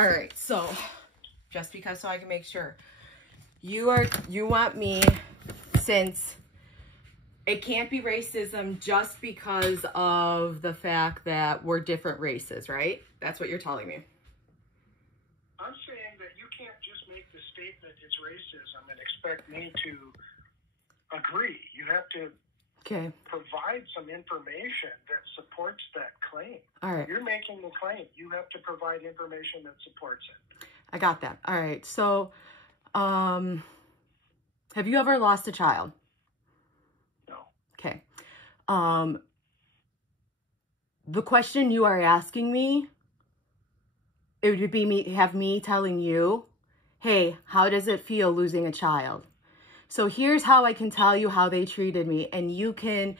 All right, so just because so I can make sure. You want me, since it can't be racism just because of the fact that we're different races, right? That's what you're telling me. I'm saying that you can't just make the statement it's racism and expect me to agree. You have to provide some information that supports that claim. All right. You're making the claim. You have to provide information that supports it. I got that. All right. So, have you ever lost a child? No. Okay. The question you are asking me, it would be me telling you, hey, how does it feel losing a child? So here's how I can tell you how they treated me, and you can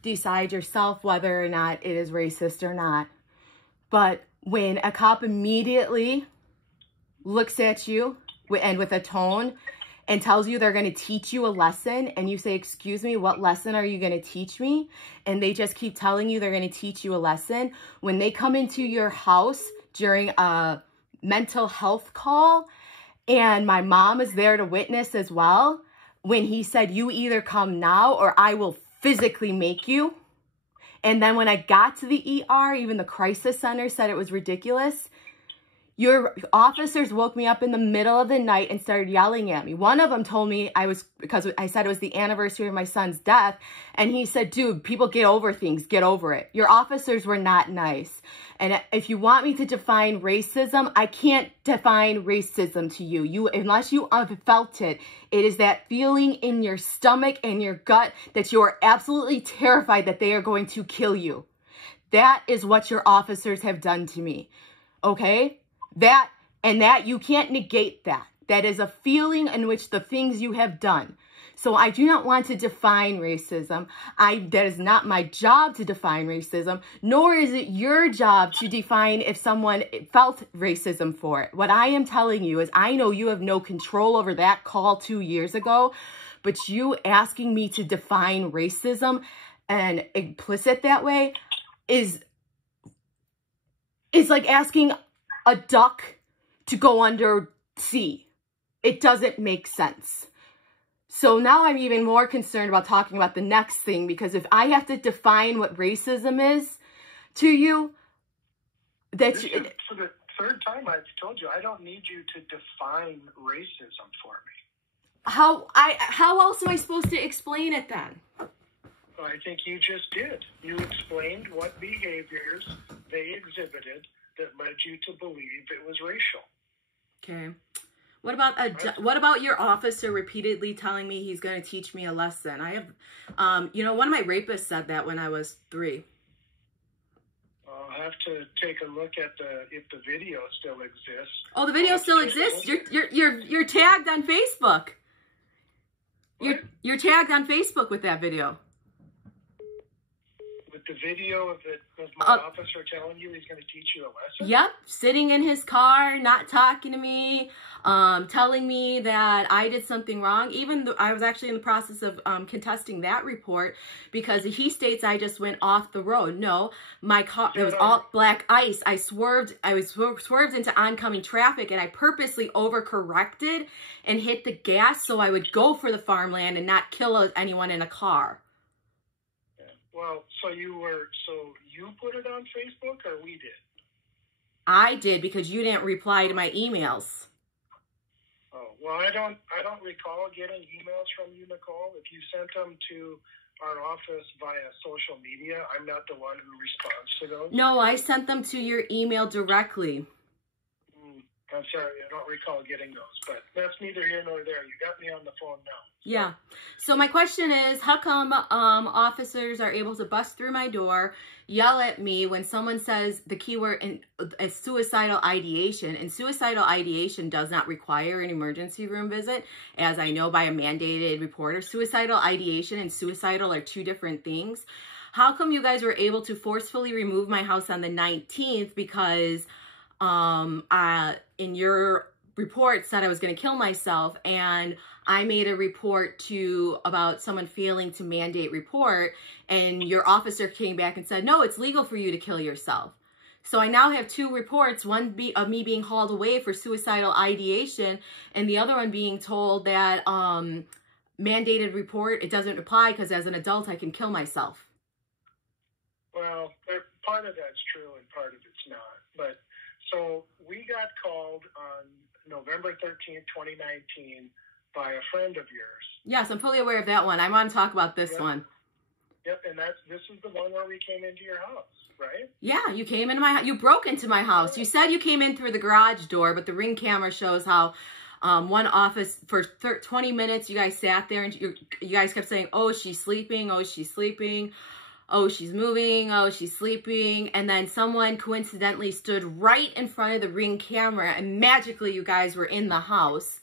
decide yourself whether or not it is racist or not. But when a cop immediately looks at you and with a tone and tells you they're going to teach you a lesson, and you say, excuse me, what lesson are you going to teach me? And they just keep telling you they're going to teach you a lesson. When they come into your house during a mental health call, and my mom is there to witness as well, when he said, you either come now or I will physically make you. And then when I got to the ER, even the crisis center said it was ridiculous. Your officers woke me up in the middle of the night and started yelling at me. One of them told me because I said it was the anniversary of my son's death. And he said, dude, people get over things, get over it. Your officers were not nice. And if you want me to define racism, I can't define racism to you. Unless you have felt it, it is that feeling in your stomach and your gut that you are absolutely terrified that they are going to kill you. That is what your officers have done to me. Okay? That you can't negate that. That is a feeling in which the things you have done. So I do not want to define racism. That is not my job to define racism, nor is it your job to define if someone felt racism for it. What I am telling you is I know you have no control over that call 2 years ago, but you asking me to define racism and implicit that way is like asking a duck to go under sea. It doesn't make sense. So now I'm even more concerned about talking about the next thing, because if I have to define what racism is to you, that's for the third time I've told you, I don't need you to define racism for me. How else am I supposed to explain it then? Well, I think you just did. You explained what behaviors they exhibited that led you to believe it was racial. Okay. What about your officer repeatedly telling me he's going to teach me a lesson? I have, one of my rapists said that when I was 3. I'll have to take a look at if the video still exists. Oh, the video still exists? You're tagged on Facebook. You're tagged on Facebook with that video. The video of my officer telling you he's going to teach you a lesson? Yep, sitting in his car, not talking to me, telling me that I did something wrong. Even though I was actually in the process of contesting that report, because he states I just went off the road. No, my car, it was all black ice. I swerved into oncoming traffic, and I purposely overcorrected and hit the gas so I would go for the farmland and not kill anyone in a car. Well, so you put it on Facebook, or we did? I did, because you didn't reply to my emails. Oh, well, I don't recall getting emails from you, Nicole. If you sent them to our office via social media, I'm not the one who responds to those. No, I sent them to your email directly. I'm sorry, I don't recall getting those, but that's neither here nor there. You got me on the phone now. Yeah. So my question is, how come officers are able to bust through my door, yell at me when someone says the keyword is suicidal ideation, and suicidal ideation does not require an emergency room visit, as I know by a mandated reporter. Suicidal ideation and suicidal are 2 different things. How come you guys were able to forcefully remove my house on the 19th because in your report said I was going to kill myself, and I made a report about someone failing to mandate report, and your officer came back and said, no, it's legal for you to kill yourself. So I now have 2 reports, one of me being hauled away for suicidal ideation, and the other one being told that mandated report, it doesn't apply because as an adult I can kill myself. Well, part of that's true and part of it's not. But so we got called on November 13th, 2019 by a friend of yours. Yes, I'm fully aware of that one. I want to talk about this one. Yep, and this is the one where we came into your house, right? Yeah, you came into my, you broke into my house. You said you came in through the garage door, but the Ring camera shows how one office for 20 minutes you guys sat there and you guys kept saying, oh, she's sleeping, oh, she's sleeping, oh, she's moving, oh, she's sleeping. And then someone coincidentally stood right in front of the Ring camera and magically you guys were in the house.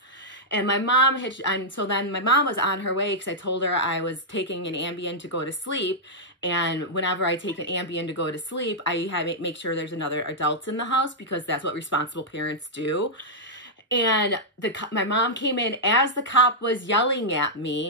And my mom had, and so then my mom was on her way because I told her I was taking an Ambien to go to sleep. And whenever I take an Ambien to go to sleep, I make sure there's another adult in the house because that's what responsible parents do. And my mom came in as the cop was yelling at me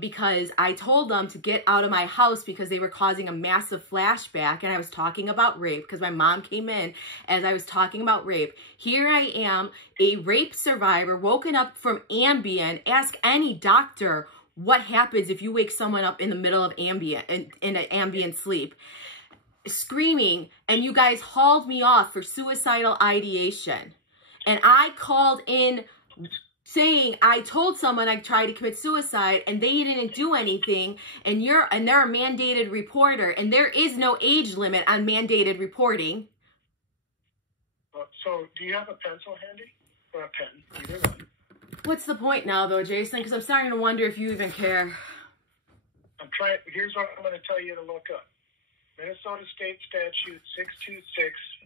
because I told them to get out of my house because they were causing a massive flashback and I was talking about rape because my mom came in as I was talking about rape. Here I am, a rape survivor, woken up from Ambien. Ask any doctor what happens if you wake someone up in the middle of Ambien, in an Ambien sleep, screaming, and you guys hauled me off for suicidal ideation. And I called in saying I told someone I tried to commit suicide and they didn't do anything, and they're a mandated reporter, and there is no age limit on mandated reporting. So do you have a pencil handy or a pen? Either one. What's the point now though, Jason? Because I'm starting to wonder if you even care. Here's what I'm going to tell you to look up. Minnesota State Statute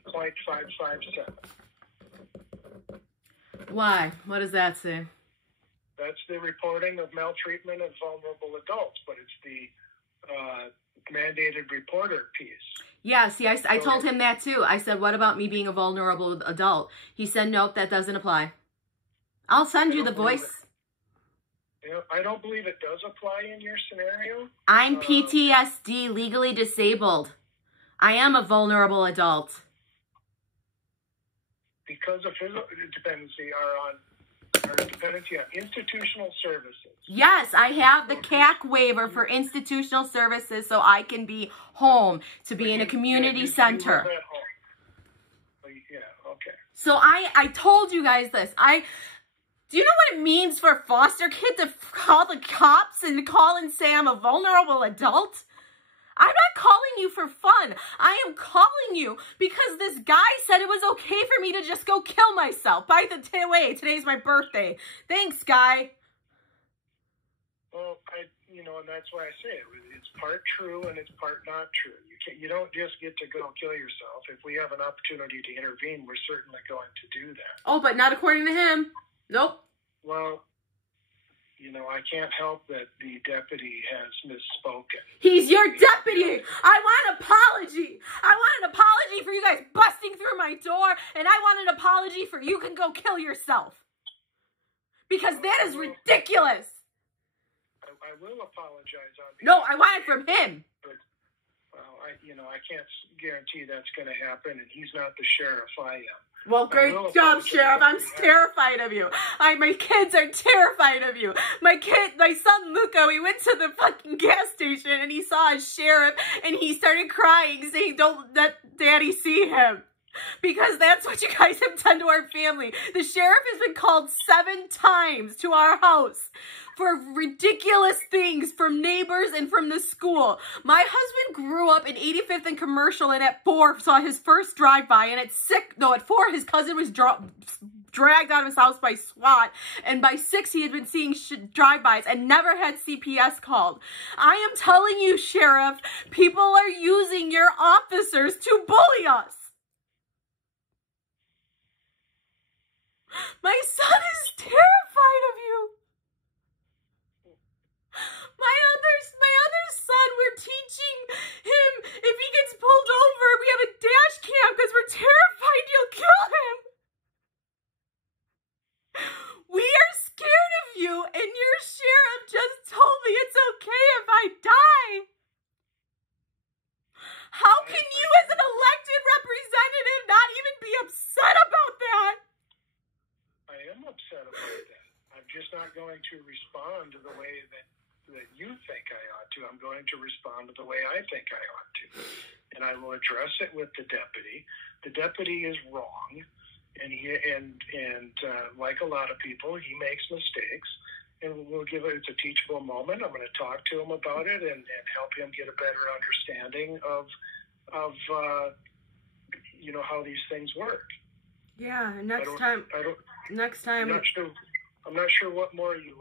626.557. Why? What does that say? That's the reporting of maltreatment of vulnerable adults, but it's the mandated reporter piece. Yeah, see, I told him that too. I said, what about me being a vulnerable adult? He said, nope, that doesn't apply. I'll send you the voice. I don't believe it does apply in your scenario. I'm PTSD, legally disabled. I am a vulnerable adult. Because of physical dependency on institutional services. Yes, I have the CAC waiver for institutional services so I can be home, to be in a community center. Yeah, okay. So I told you guys this. Do you know what it means for a foster kid to call the cops and call and say I'm a vulnerable adult? I'm not calling you for fun. I am calling you because this guy said it was okay for me to just go kill myself. By the way, today's my birthday. Thanks, guy. Well, and that's why I say it. It's part true and it's part not true. You don't just get to go kill yourself. If we have an opportunity to intervene, we're certainly going to do that. Oh, but not according to him. Nope. Well, I can't help that the deputy has misspoken. He's your deputy. I want an apology. I want an apology for you guys busting through my door, and I want an apology for you can go kill yourself. Because that is ridiculous. I will apologize on behalf. No, I want it from him. But, well, I can't guarantee that's going to happen, and he's not the sheriff. I am. Well, great job, Sheriff. I'm terrified of you. My kids are terrified of you. My son Luca, he went to the fucking gas station and he saw a sheriff and he started crying, saying, don't let Daddy see him. Because that's what you guys have done to our family. The sheriff has been called 7 times to our house for ridiculous things from neighbors and from the school. My husband grew up in 85th and Commercial, and at 4 saw his first drive-by, and at 4 his cousin was dragged out of his house by SWAT, and by 6 he had been seeing drive-bys and never had CPS called. I am telling you, Sheriff, people are using your officers to bully us. My son is terrified of you. My other son, we're teaching him if he gets pulled over, we have a dash cam because we're terrified you'll kill him. We are scared of you, and your sheriff just told me it's okay if I die. How can you as an elected going to respond the way that you think I ought to. I'm going to respond the way I think I ought to. And I will address it with the deputy. The deputy is wrong. And like a lot of people, he makes mistakes. And we'll give it, it's a teachable moment. I'm going to talk to him about it and help him get a better understanding of how these things work. Yeah, next time. I'm not sure what more you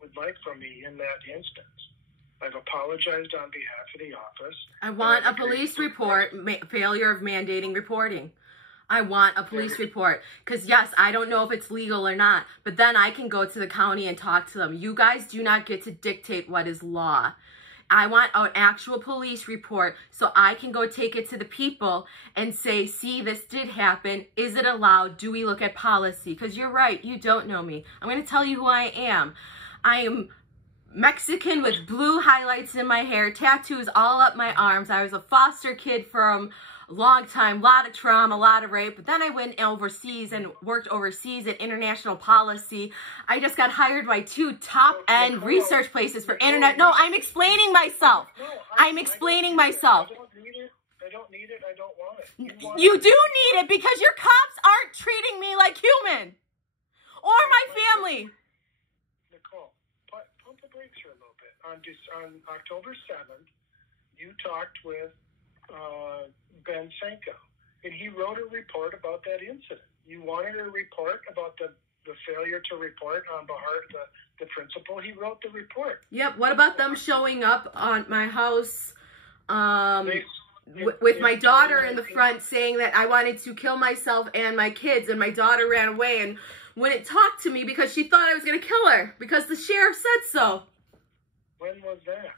would like from me in that instance. I've apologized on behalf of the office. I want a police report, failure of mandating reporting. I want a police report. Because, yes, I don't know if it's legal or not, but then I can go to the county and talk to them. You guys do not get to dictate what is law. I want an actual police report so I can go take it to the people and say, see, this did happen. Is it allowed? Do we look at policy? Because you're right. You don't know me. I'm going to tell you who I am. I am Mexican with blue highlights in my hair, tattoos all up my arms. I was a foster kid from a long time, a lot of trauma, a lot of rape. But then I went overseas and worked overseas in international policy. I just got hired by 2 top-end research places for internet. No, I'm explaining myself. I'm explaining myself. I don't need it. I don't want it. You do need it because your cops aren't treating me like human or my family. Nicole, pump the brakes here a little bit. On October 7th, you talked with Ben Senko, and he wrote a report about that incident. You wanted a report about the failure to report on behalf of the principal. He wrote the report. Yep. What about them showing up on my house with my daughter in the front saying that I wanted to kill myself and my kids, and my daughter ran away and wouldn't talk to me because she thought I was going to kill her because the sheriff said so. When was that?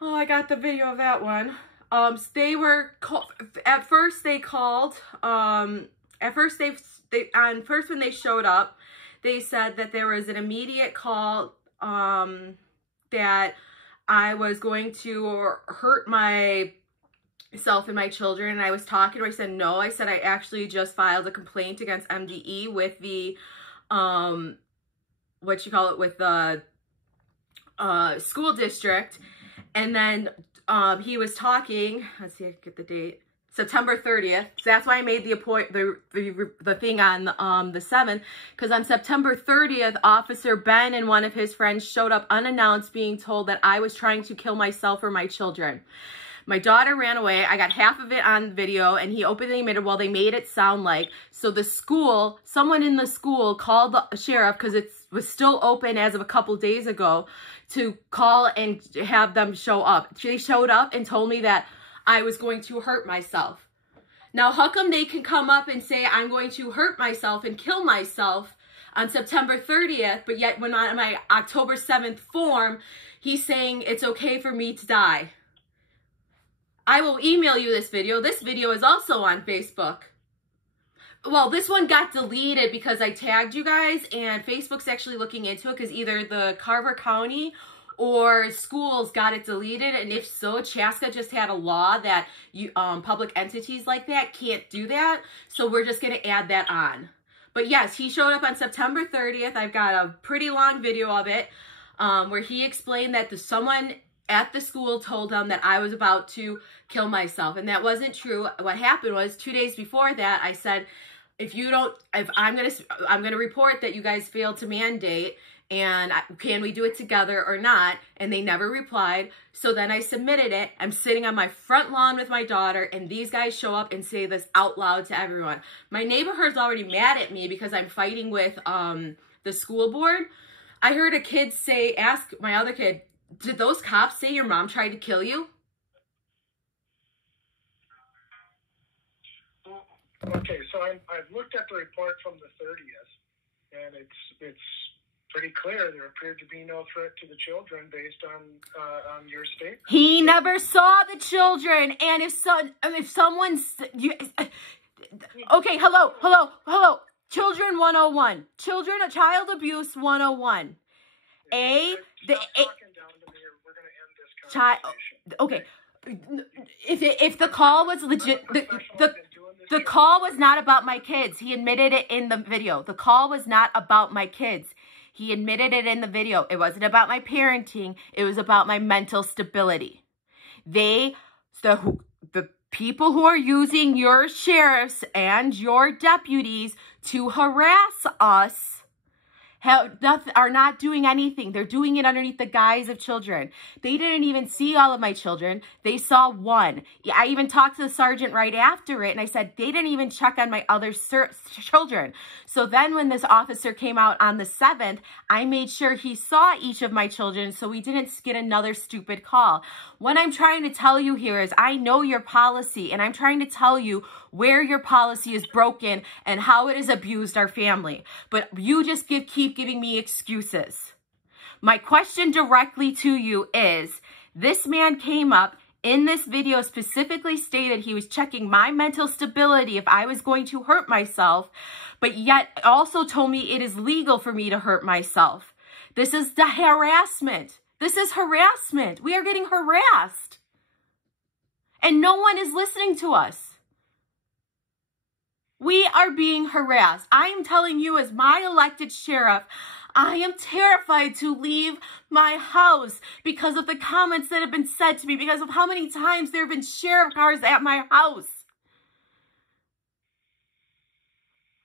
Oh, I got the video of that one. They were at first they called. At first when they showed up, they said that there was an immediate call that I was going to hurt myself and my children. And I was talking to her. I said no. I said I actually just filed a complaint against MDE with the with the school district. And then he was talking, let's see, I can get the date, September 30th. So that's why I made the thing on the 7th, because on September 30th, Officer Ben and one of his friends showed up unannounced being told that I was trying to kill myself or my children. My daughter ran away. I got half of it on video, and he openly admitted, well, they made it sound like. So the school, someone in the school called the sheriff, because it was still open as of a couple days ago, to call and have them show up. They showed up and told me that I was going to hurt myself. Now, how come they can come up and say I'm going to hurt myself and kill myself on September 30th, but yet when on my October 7th form, he's saying it's okay for me to die? I will email you this video. This video is also on Facebook. Well, this one got deleted because I tagged you guys, and Facebook's actually looking into it because either the Carver County or schools got it deleted, and if so, Chaska just had a law that public entities like that can't do that, so we're just going to add that on. But yes, he showed up on September 30th. I've got a pretty long video of it where he explained that someone at the school told him that I was about to kill myself, and that wasn't true. What happened was 2 days before that, I said, I'm gonna report that you guys failed to mandate, and can we do it together or not? And they never replied. So then I submitted it. I'm sitting on my front lawn with my daughter, and these guys show up and say this out loud to everyone. My neighborhood's already mad at me because I'm fighting with the school board. I heard a kid ask my other kid, did those cops say your mom tried to kill you? Okay, so I've looked at the report from the 30th, and it's pretty clear there appeared to be no threat to the children based on your statement. He never saw the children, and if someone's okay, hello, Children 101, child abuse 101. Okay, if the call was legit, the call was not about my kids. He admitted it in the video. The call was not about my kids. He admitted it in the video. It wasn't about my parenting. It was about my mental stability. The people who are using your sheriffs and your deputies to harass us are not doing anything. They're doing it underneath the guise of children. They didn't even see all of my children. They saw one. I even talked to the sergeant right after it, and I said, they didn't even check on my other children. So then when this officer came out on the 7th, I made sure he saw each of my children so we didn't get another stupid call. What I'm trying to tell you here is I know your policy, and I'm trying to tell you where your policy is broken and how it has abused our family. But you just keep giving me excuses. My question directly to you is, this man came up in this video, specifically stated he was checking my mental stability if I was going to hurt myself, but yet also told me it is legal for me to hurt myself. This is the harassment. This is harassment. We are getting harassed. And no one is listening to us. We are being harassed. I am telling you as my elected sheriff, I am terrified to leave my house because of the comments that have been said to me, because of how many times there have been sheriff cars at my house.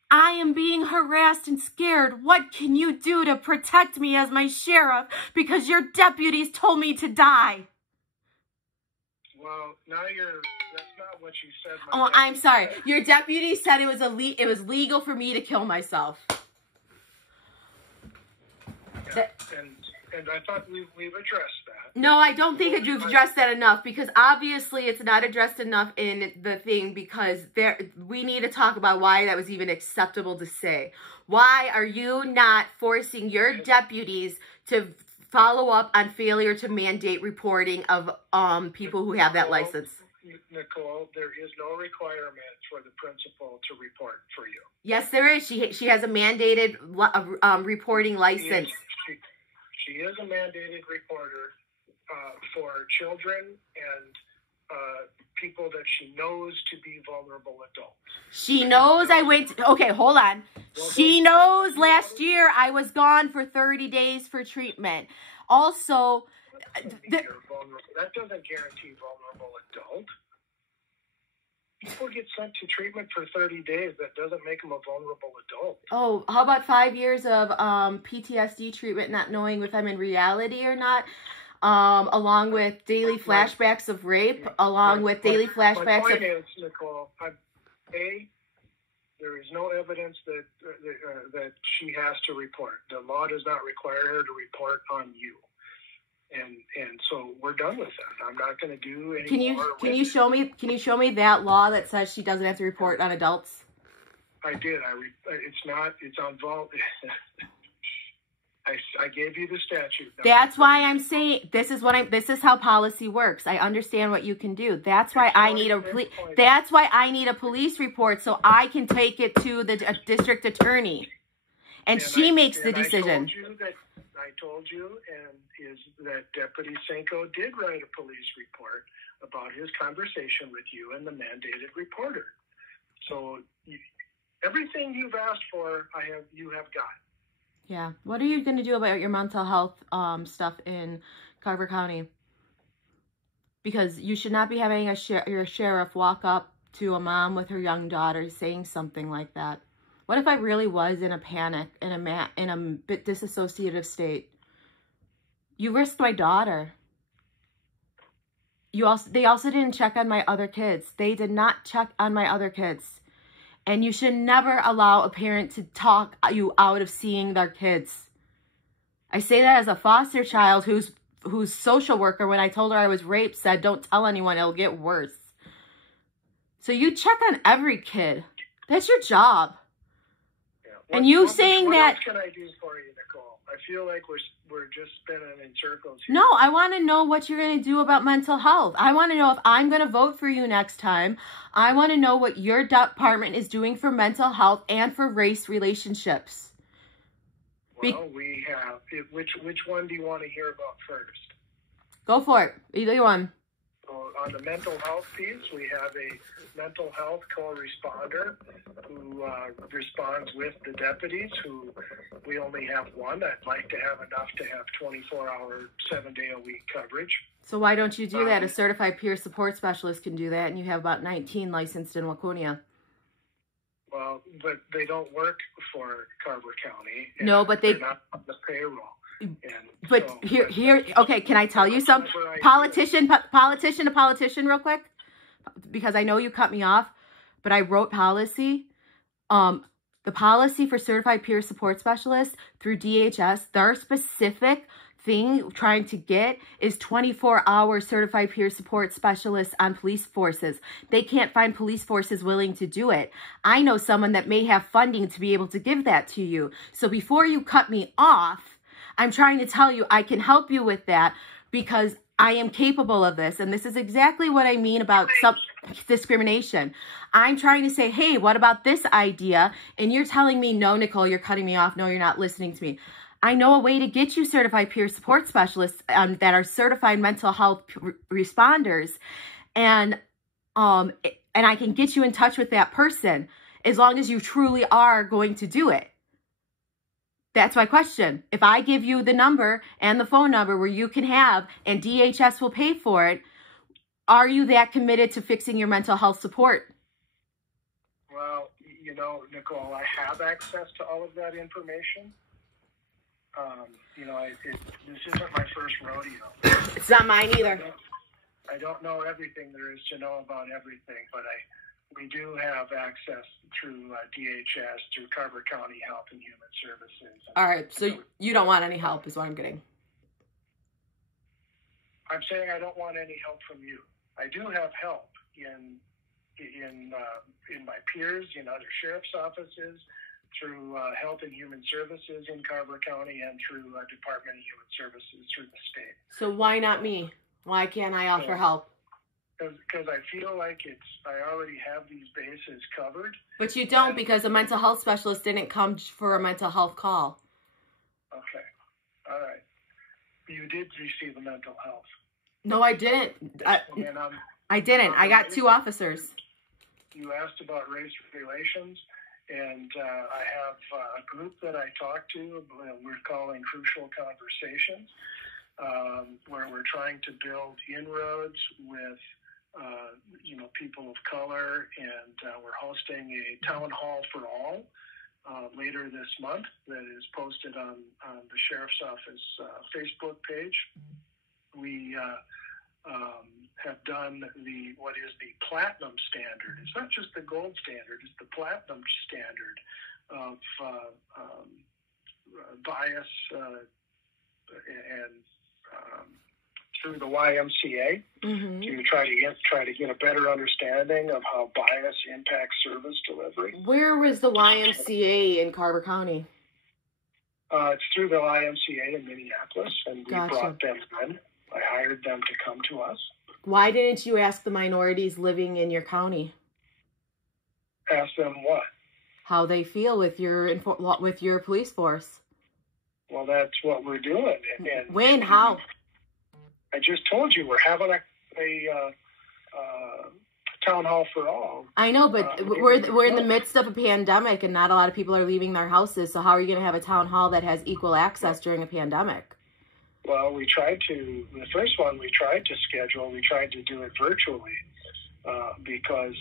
I am being harassed and scared. What can you do to protect me as my sheriff because your deputies told me to die? Well, now that's not what you said. Oh, I'm sorry. Your deputy said it was legal for me to kill myself. Yeah, and I thought we've addressed that. No, I don't think you've addressed that enough, because obviously it's not addressed enough in the thing, because we need to talk about why that was even acceptable to say. Why are you not forcing your deputies to follow up on failure to mandate reporting of people who have that license? Nicole, there is no requirement for the principal to report for you. Yes, there is. She has a mandated reporting license. She is a mandated reporter for children and people that she knows to be vulnerable adults. She knows okay, hold on. She knows last year I was gone for 30 days for treatment. Also, that doesn't guarantee vulnerable adult. People get sent to treatment for 30 days. That doesn't make them a vulnerable adult. Oh, how about 5 years of PTSD treatment, not knowing if I'm in reality or not, along with daily flashbacks of rape, along with daily flashbacks my point is, Nicole, there is no evidence that she has to report. The law does not require her to report on you. And so we're done with that. I'm not going to do any more. Can you show me that law that says she doesn't have to report on adults? I did. It's on vault. I gave you the statute. That's why I'm saying this is how policy works. I understand what you can do. That's why I need a police report so I can take it to the district attorney. And she makes the decision. I told you that Deputy Senko did write a police report about his conversation with you and the mandated reporter. So everything you've asked for, you have got. Yeah. What are you going to do about your mental health stuff in Carver County? Because you should not be having your sheriff walk up to a mom with her young daughter saying something like that. What if I really was in a panic, in a bit disassociative state? You risked my daughter. They also didn't check on my other kids. They did not check on my other kids. And you should never allow a parent to talk you out of seeing their kids. I say that as a foster child whose social worker, when I told her I was raped, said, don't tell anyone, it'll get worse. So you check on every kid. That's your job. And you saying that... What else can I do for you, Nicole? I feel like we're just spinning in circles here. No, I want to know what you're going to do about mental health. I want to know if I'm going to vote for you next time. I want to know what your department is doing for mental health and for race relationships. Well, we have... Which one do you want to hear about first? Go for it. Either one. So on the mental health piece, we have a mental health co-responder who responds with the deputies, who we only have one. I'd like to have enough to have 24-hour, 7-day-a-week coverage. So why don't you do that? A certified peer support specialist can do that, and you have about 19 licensed in Waconia. Well, but they don't work for Carver County. No, but they're not on the payroll. But so, here, okay, can I tell you something? Politician to politician real quick, because I know you cut me off, but I wrote policy. The policy for certified peer support specialists through DHS, their specific thing trying to get is 24-hour certified peer support specialists on police forces. They can't find police forces willing to do it. I know someone that may have funding to be able to give that to you. So before you cut me off, I'm trying to tell you I can help you with that because I am capable of this. And this is exactly what I mean about discrimination. I'm trying to say, hey, what about this idea? And you're telling me, no, Nicole, you're cutting me off. No, you're not listening to me. I know a way to get you certified peer support specialists that are certified mental health responders. And I can get you in touch with that person as long as you truly are going to do it. That's my question. If I give you the number and the phone number where you can have, and DHS will pay for it, are you that committed to fixing your mental health support? Well, you know, Nicole, I have access to all of that information. You know, this isn't my first rodeo. It's not mine either. I don't know everything there is to know about everything, but we do have access through DHS, through Carver County Health and Human Services. All right, so you don't want any help is what I'm getting. I'm saying I don't want any help from you. I do have help in my peers, in other sheriff's offices, through Health and Human Services in Carver County, and through Department of Human Services through the state. So why not me? Why can't I offer help? Because I feel like I already have these bases covered. But you don't, because a mental health specialist didn't come for a mental health call. Okay. All right. You did receive a mental health. No, I didn't. I didn't. I got 2 officers. You asked about race relations, and I have a group that I talk to. We're calling Crucial Conversations, where we're trying to build inroads with people of color, and we're hosting a town hall for all later this month that is posted on the Sheriff's Office Facebook page. We have done what is the platinum standard. It's not just the gold standard, it's the platinum standard of bias and through the YMCA to try to get a better understanding of how bias impacts service delivery. Where was the YMCA in Carver County? It's through the YMCA in Minneapolis, and we brought them in. I hired them to come to us. Why didn't you ask the minorities living in your county? Ask them what? How they feel with your police force. Well, that's what we're doing. And when? How? I just told you we're having a town hall for all. I know, but we're in the midst of a pandemic, and not a lot of people are leaving their houses. So how are you going to have a town hall that has equal access during a pandemic? Well, the first one we tried to schedule, we tried to do it virtually because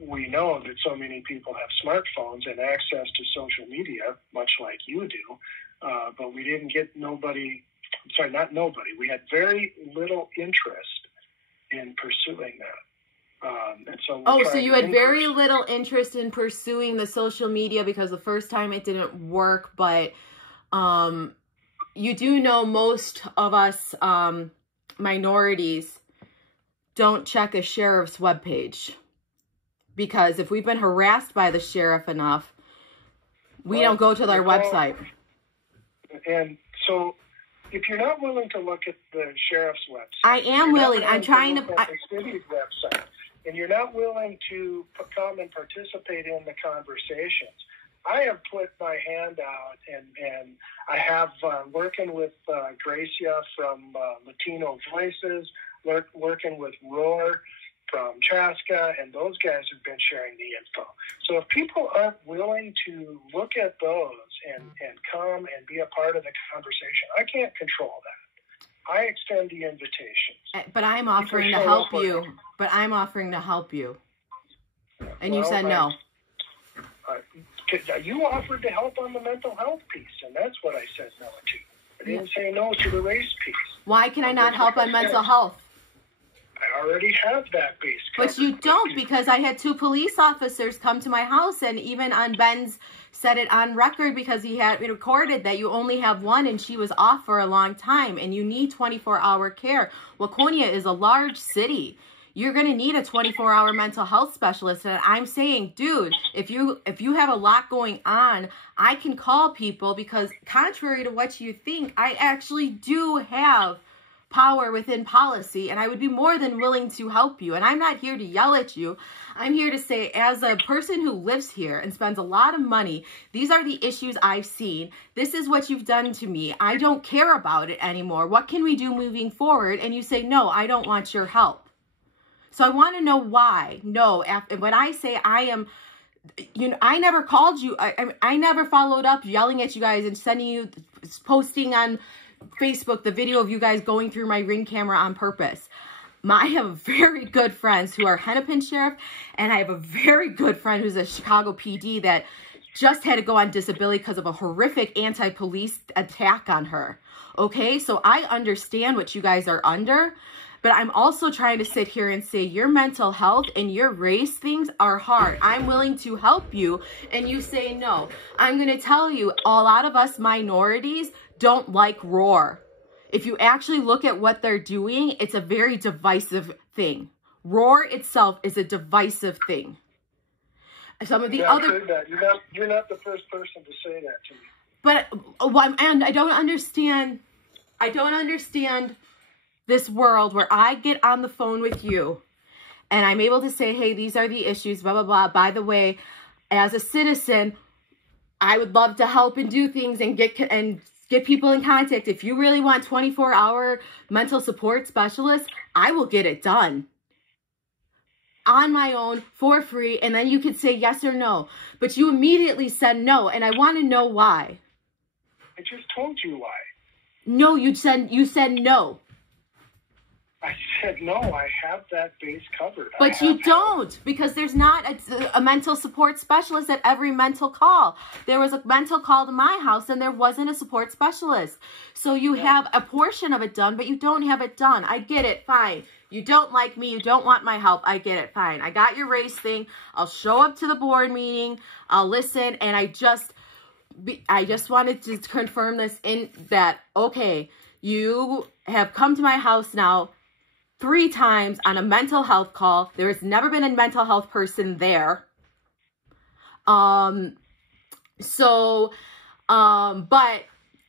we know that so many people have smartphones and access to social media, much like you do, but we didn't get we had very little interest in pursuing that. So you had very little interest in pursuing the social media because the first time it didn't work, but you do know most of us minorities don't check a sheriff's webpage, because if we've been harassed by the sheriff enough, we don't go to their website. And so if you're not willing to look at the sheriff's website, I am willing. I'm trying to. Look at the city's website, and you're not willing to come and participate in the conversations. I have put my hand out, and I have working with Gracia from Latino Voices, working with Roar. from Chaska, and those guys have been sharing the info. So if people aren't willing to look at those and come and be a part of the conversation, I can't control that. I extend the invitations. But I'm offering to help you. But I'm offering to help you. And you said no. You offered to help on the mental health piece, and that's what I said no to. I didn't say no to the race piece. Why can I not help on mental health? I already have that base covered. But you don't, because I had 2 police officers come to my house, and even on Ben's said it on record because he had recorded that you only have 1 and she was off for a long time and you need 24-hour care. Waconia is a large city. You're going to need a 24-hour mental health specialist. And I'm saying, dude, if you have a lot going on, I can call people because contrary to what you think, I actually do have power within policy and I would be more than willing to help you. And I'm not here to yell at you. I'm here to say, as a person who lives here and spends a lot of money, these are the issues I've seen. This is what you've done to me. I don't care about it anymore. What can we do moving forward? And you say, no, I don't want your help. So I want to know why. No, when I say I am, I never called you. I never followed up yelling at you guys and sending you, posting on Facebook the video of you guys going through my Ring camera on purpose. I have very good friends who are Hennepin Sheriff, and I have a very good friend who's a Chicago PD that just had to go on disability because of a horrific anti-police attack on her. Okay, so I understand what you guys are under. But I'm also trying to sit here and say your mental health and your race things are hard. I'm willing to help you. And you say no. I'm going to tell you, a lot of us minorities don't like Roar. If you actually look at what they're doing, it's a very divisive thing. Roar itself is a divisive thing. Some of the other... You're not the first person to say that to me. But, and I don't understand this world where I get on the phone with you and I'm able to say, hey, these are the issues, blah, blah, blah. By the way, as a citizen, I would love to help and do things and get people in contact. If you really want 24-hour mental support specialists, I will get it done on my own for free. And then you could say yes or no. But you immediately said no. And I want to know why. I just told you why. No, you said no. I said, no, I have that base covered. But you don't, because there's not a mental support specialist at every mental call. There was a mental call to my house and there wasn't a support specialist. So you have a portion of it done, but you don't have it done. I get it. Fine. You don't like me. You don't want my help. I get it. Fine. I got your race thing. I'll show up to the board meeting. I'll listen. And I just wanted to confirm this in that, okay, you have come to my house now 3 times on a mental health call. There has never been a mental health person there. But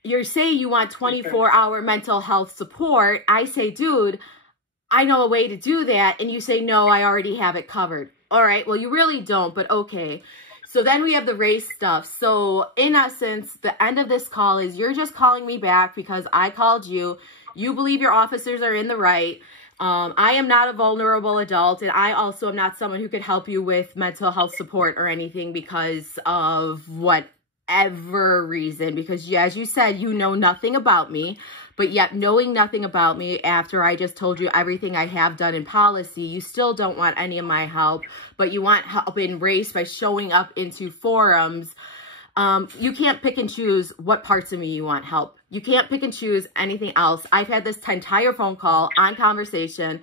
you say you want 24-hour mental health support. I say, dude, I know a way to do that. And you say, no, I already have it covered. All right, well, you really don't, but okay. So then we have the race stuff. So in essence, the end of this call is you're just calling me back because I called you. You believe your officers are in the right. I am not a vulnerable adult, and I also am not someone who could help you with mental health support or anything because of whatever reason. Because as you said, you know nothing about me, but yet knowing nothing about me after I just told you everything I have done in policy, you still don't want any of my help, but you want help in race by showing up into forums. You can't pick and choose what parts of me you want help. You can't pick and choose anything else. I've had this entire phone call on conversation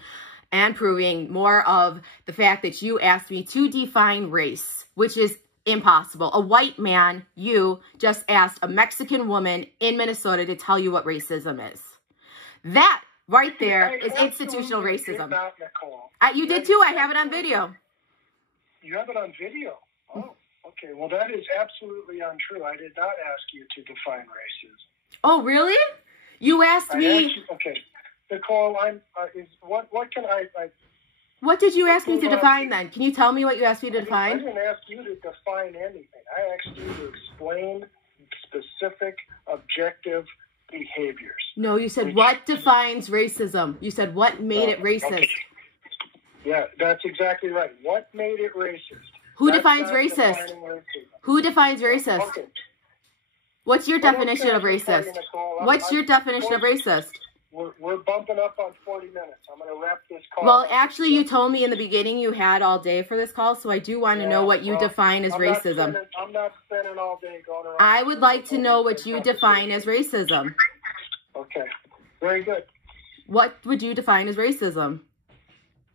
and proving more of the fact that you asked me to define race, which is impossible. A white man, you just asked a Mexican woman in Minnesota to tell you what racism is. That right there is institutional racism. You did too. I have it on video. You have it on video? Oh. Okay, well, that is absolutely untrue. I did not ask you to define racism. Oh, really? You asked me... Okay, Nicole, what can I... What did you ask me to define then? Can you tell me what you asked me to define? I didn't ask you to define anything. I asked you to explain specific, objective behaviors. No, you said what defines racism. You said what made it racist. Okay. Yeah, that's exactly right. What made it racist? Who defines racist? Who defines racist? Okay. What's your definition of racist? What's your definition of racist? We're bumping up on 40 minutes. I'm going to wrap this call. Well, actually, you told me in the beginning you had all day for this call, so I do want to know what you define as racism. I'm not spending all day going around. I would like to know what you define as racism. Okay. Very good. What would you define as racism?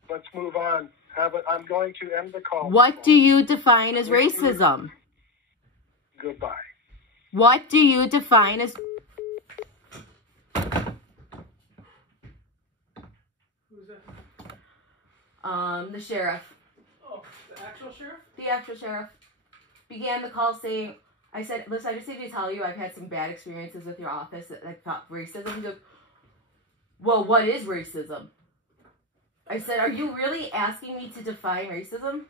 Let's move on. I'm going to end the call. What do you define as racism? Goodbye. What do you define as... Who's that? The sheriff. Oh, the actual sheriff? The actual sheriff. Began the call saying, I said, listen, I just need to tell you I've had some bad experiences with your office that I thought racism. He goes, well, what is racism? I said, are you really asking me to define racism?